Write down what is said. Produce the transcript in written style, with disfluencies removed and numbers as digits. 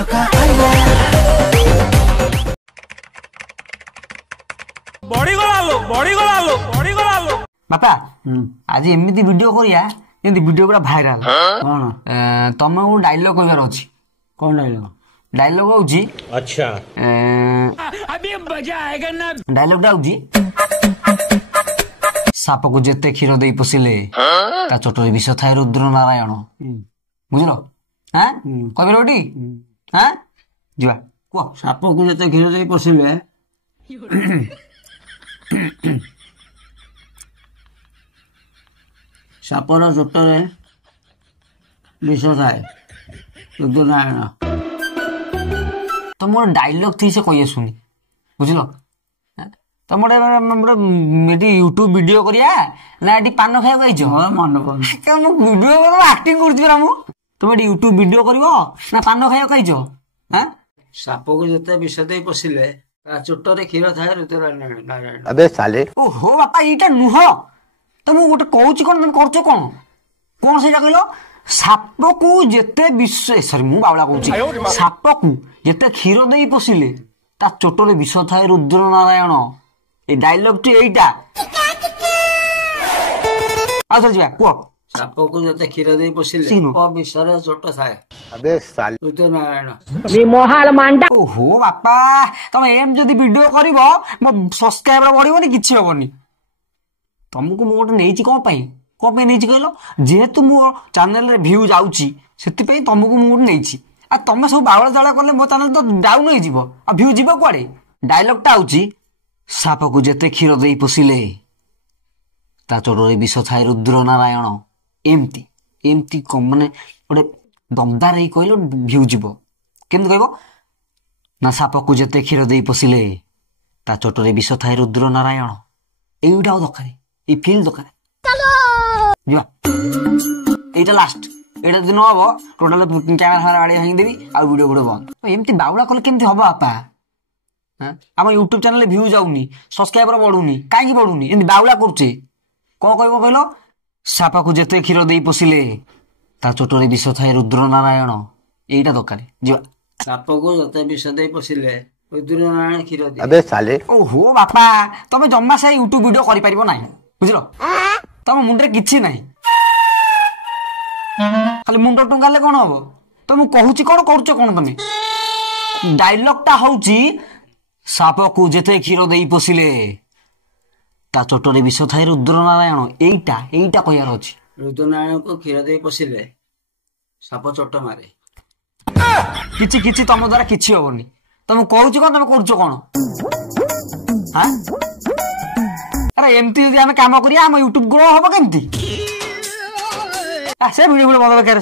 टका आइला बड़ी गला लो बापा आज एमती वीडियो करिया जेंति वीडियो पूरा भाइराल कौन तमे को डायलॉग कहबार अछि कौन डायलॉग होउची अच्छा अभी मजा आएगा ना डायलॉग टा होउची साप को जेते क्षीर देई पसिले ता चोटरे विष थाए रुद्र नारायण बुझलो हां कहबे रोटी हां जीवा को साप को जते क्षीर दे पसिले सापर चोटरे विष थाए रुद्र नारायण तुम डायलॉग थी से कही सुनी बुझलो तुम गोटे यूट्यूब वीडियो करिया ना एटी पान खाया कही मन वीडियो एक्टिंग कर तुम यूट्यूब वीडियो करिवो ना पान खाया कही हां साप को जते विष दे पसिले ता चोटरे क्षीर थाए रुद्र नारायण अबे साले ओहो बापा एटा नुह तुम गोटे कहूची कोन तुम करछो कोन कोन सेटा कहलो साप को जेते विष सॉरी मु बावला कहूची साप को जेते क्षीर देई पसिले ता चोटरे विष थाए रुद्र नारायण ए डायलॉग टी एटा आ सर जीवा को साप को जते क्षीर दे पसिले सीनो। ओ विषरे चोट थाए अबे साले रुद्र नारायण ओहो बापा तुम एम जदी वीडियो करिवो मो सब्सक्राइबर बढ़िबोनी किछि होबनी तुमको मु गोटे नेइची कोन पे नेइची कहलो जेहेतु मो चैनल रे व्यू जाउची सेति पे तुमको मु गोटे नेइची आ तमे सब बावळ जाळा करले मो चैनल तो डाउन होई जीवो आ व्यू जीवो कुआडे डायलॉग टा आउची साप को जेते क्षीर देई पसिले ता चोटरे विष थाए रुद्र नारायण एमती एमती माने गोटे दमदार ही कहलो व्यू जीवो केमति कहबो ना साप को जेते क्षीर देई पसिले ता चोटरे विष थाए रुद्र नारायण एइटा दरकार ए फील दरकार जीवा एइटा लास्ट एटा दिन हबो टोटल कैमरा सारा आड़ी भांगी देबी आ वीडियो गुडे बंद एमती बावला कले केमति हबो आपा हां हम YouTube चैनल व्यू जाउनी सब्सक्राइबर बढ़ुनी काई बढ़ुनी एमती बावला करछे को कहबो कहलो साप को जेते क्षीर देई पसिले ता चोटरे विष थाए रुद्र नारायण एइटा दरकार जीवा साप को जते विष दे पसिले रुद्र नारायण क्षीर दे अबे साले ओहो बापा तमे जम्मा से YouTube वीडियो करि परिबो नाही बुझलो तम मुंडरे किछि नाही खाली मुंड टंगाले कोन हबो तुम कहूची कोन करछो कोन तमे डायलॉग ता होउची साप को जेते क्षीर देई पसिले ता चोटरे विष थाए रुद्र नारायण एइटा कहियार अछि रुद्र नारायण को क्षीर दे पसिले साप चोट मारे किछि किछि तम द्वारा किछि होबनी तुम कहूची कोन तमे करछो कोन हां अरे एमती यदि हम काम करिया हम YouTube ग्रो होबो केमती से वीडियो बंद कर